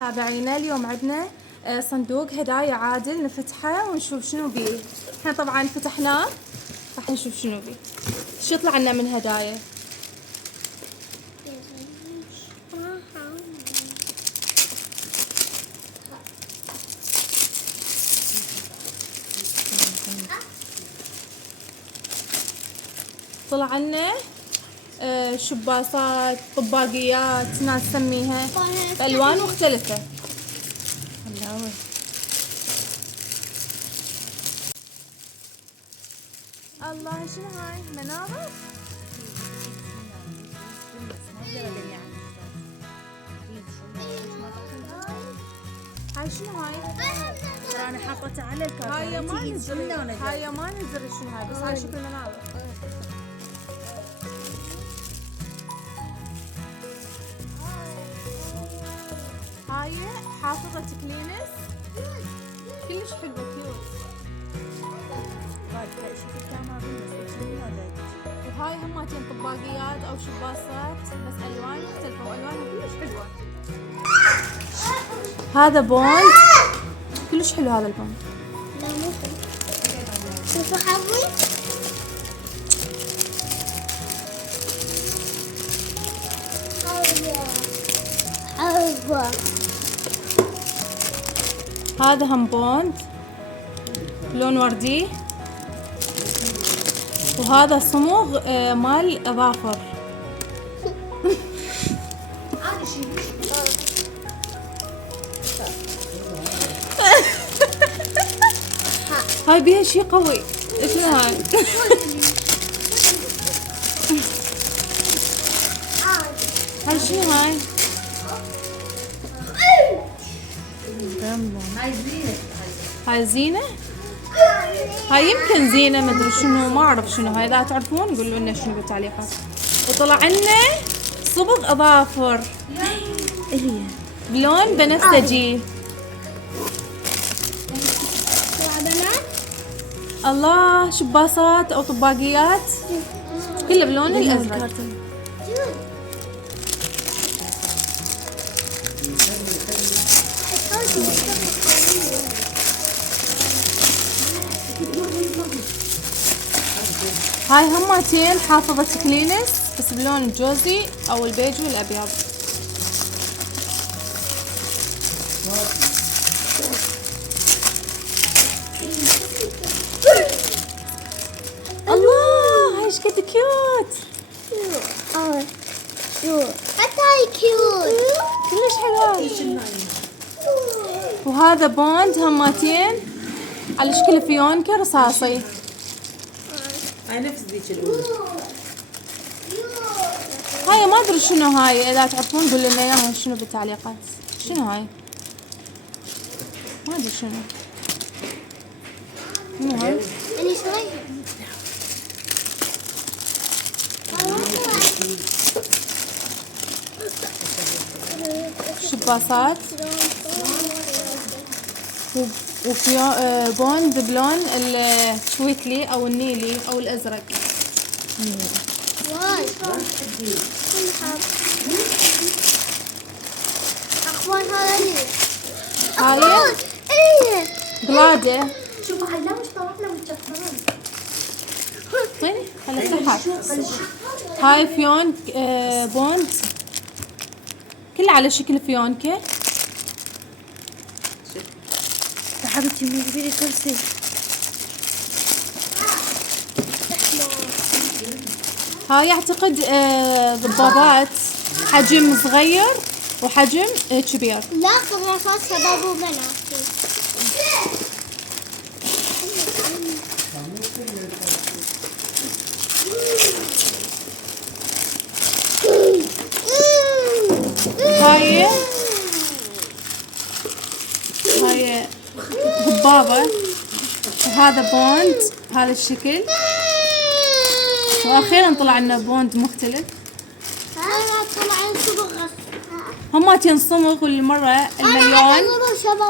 تابعينا اليوم عندنا صندوق هدايا عادل نفتحه ونشوف شنو بيه. احنا طبعا فتحناه راح نشوف شنو بيه. شو يطلع لنا من هدايا؟ طلع لنا شباصات، طباقيات، ناس تسميها بألوان مختلفة. الله شنو هاي؟ مناظر؟ هاي شنو هاي؟ انا حاطتها على الكرتون. هاي ما ندري هاي ما ندري شنو هاي، بس هاي شكل مناظر. هاي حافظة كلينس كلش حلوة كيوت. وهاي هماتين طباقيات او شباصات بس الوان مختلفة والوانها كلش حلوة. هذا بوند كلش حلو هذا البوند. لا مو حلو. شوفوا حظي. حظة. هذا هم بوند لون وردي، وهذا صمغ مال اظافر. هاي بيها شي قوي. شنو هاي؟ هاي شنو هاي؟ هاي زينة؟ هاي يمكن زينة مدري شنو، ما اعرف شنو هاي. اذا تعرفون قولوا لنا شنو بالتعليقات. وطلع لنا صبغ اظافر بلون بنفسجي. الله شباصات او طباقيات كله بلون الازرق. هاي همتين حافظة كلينس بس بلون الجوزي او البيج والابيض. الله هاي ايش قد كيوت. حتى هاي كيوت. كلش حلوة. وهذا بوند همتين على شكل فيونكة رصاصي. هاي نفس ذيك الاولى. هاي ما ادري شنو هاي، اذا تعرفون قولوا لنا اياها شنو بالتعليقات. شنو هاي؟ ما ادري شنو. مو هاي؟ يعني شوي. شباصات بوند بلون الشويتلي او النيلي او الازرق. واي. اخوان هذا لي. هاي ايه. بلادة. شوفوا هاي لا مش طلعت له متشفرين. طيب خلي هاي فيون بوند كله على شكل فيونكة. حبيبتي من جبيلي كرسي. هاي اعتقد ضبابات حجم صغير وحجم كبير. لا قراصات شباب وبنات. هاي ضبابة وهذا بوند بهذا الشكل. واخيرا طلع لنا بوند مختلف. هذا طلع صبغ. هماتين صمغ للمرة المليون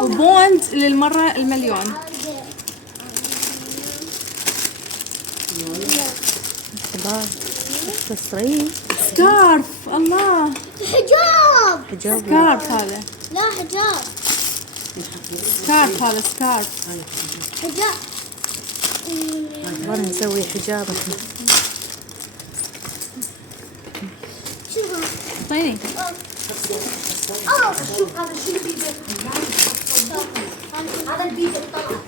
وبوند للمرة المليون. تصريف سكارف. الله حجاب. سكارف هذا. لا حجاب. سكارف، هذا سكارف. حجاب. وانا نسوي حجاب الحين. شوفوا. اعطيني. شوف هذا شو البيبي. هذا البيبي طلع.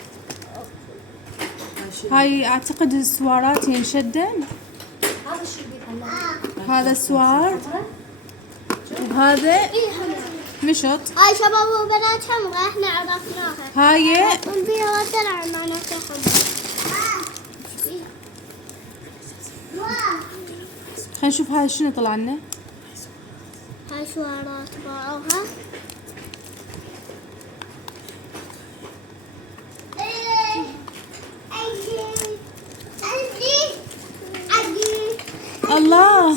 هاي اعتقد السوارات ينشدن. هذا شو البيبي. هذا سوار وهذا مشط. هاي شباب وبنات حمراء احنا عرفناها. هاي والبيها طلع معناتها حمراء. خلينا نشوف هاي شنو طلع لنا. هاي شوارات باعوها. الله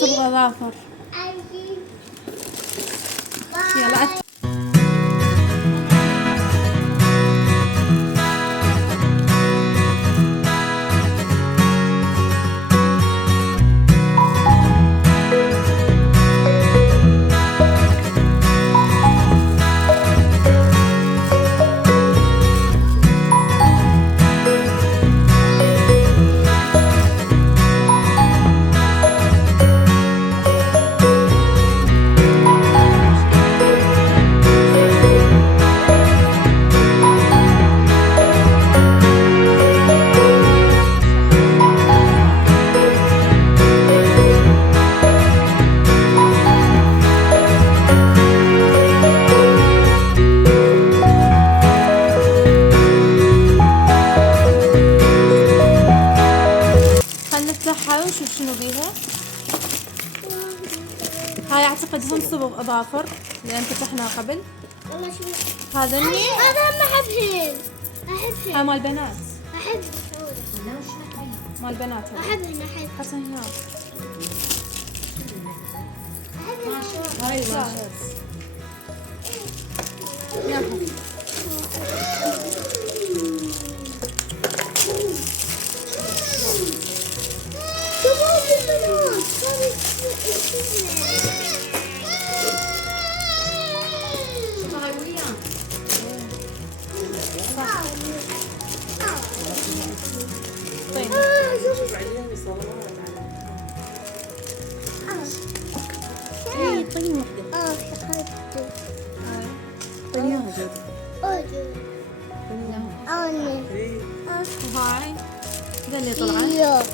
صبغة ظافر. يلا نشوف شنو بيها. هاي اعتقد هم صبغ اظافر لان فتحناه قبل. والله شوف هذا مني هذا هم احبهن. هاي مال بنات. احب مال بنات هذا. احبهن حسن هنا. هاي ماشات. يلا وهاي ذا اللي طلعت.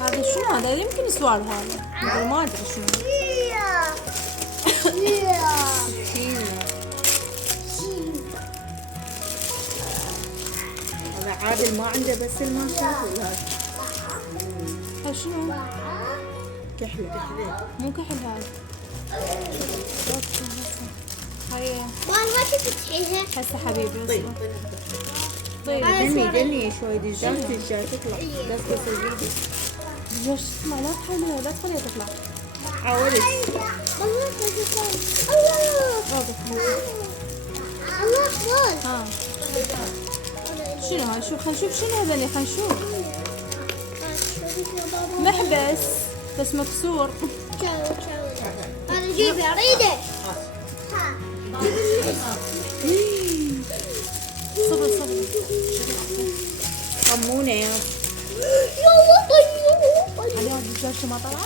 هذا شنو هذا؟ يمكن سوار هذا ما ادري شنو. هذا عادل ما عنده بس الماشات ولا هاي شنو؟ كحلة؟ مو كحل هذا. هاي والله كيف تفتحيها؟ هسه حبيبي طيب طيب دني شوي دجاج تطلع بس الفيديو. دجاج تطلع لا تحاولي لا تخليها تطلع. حاولت. الله الله أكبر. ها شنو هاي؟ شوف خلينا نشوف شنو هذا اللي خلينا نشوف. محبس بس مكسور. هذا جيبي اريده. صبر صبر. طمونة يا يلا طيب. عليها الدجاج ما طلع.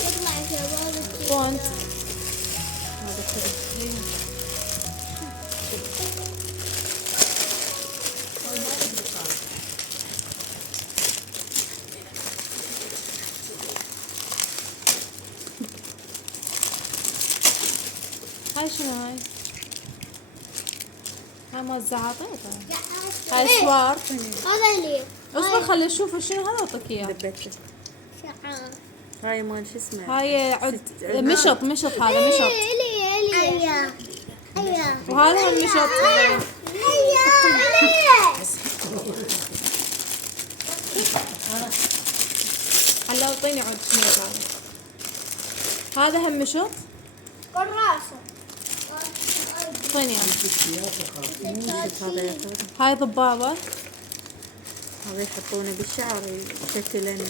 يطلع شباب. فونت. هذا كذا. هاي شنو هاي؟ هاي مال الزعاطيطة. هاي سوار. هذا اللي اصبر خلي اشوف شنو هذا اعطيك اياه. دبته. شعار. هاي مال شو اسمه؟ هاي عد مشط هذا مشط. ايوه وهذا هم مشط. هلا اعطيني عود شنو هذا هم مشط. كراسة. اعطيني اياه. شوف هذا يا أخوي. هاي ضبابة. هذا يحطونه بالشعر يشكلن.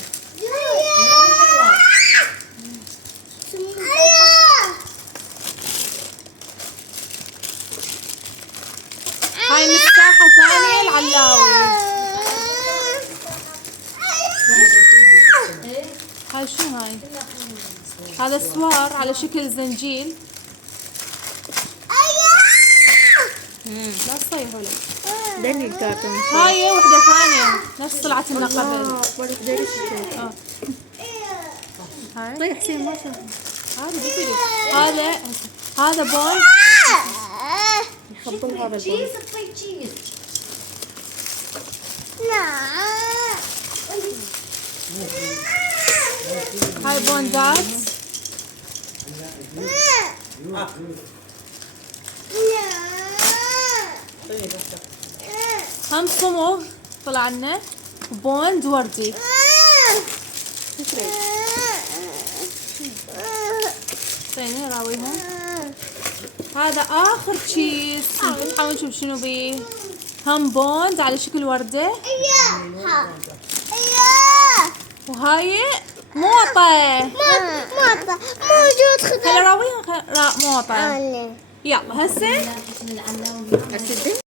هاي مساحة ثانية العلاوي. هاي شو هاي؟ هذا سوار على شكل زنجيل. لا تصيحوا لك. دني الكارتون. هاي وحدة ثانية نفس طلعت لنا قبل. هاي طيب حسين ما شاء هذا بون. يفضل هذا البون. هاي بوندات. هم صمغ طلع لنا بوند وردي. زين راويهم. هذا اخر تشيز نحاول نشوف شنو بيه. هم بوند على شكل وردة. وهاي موطة. موجود خلي راويهم موطة. يلا هسه أسد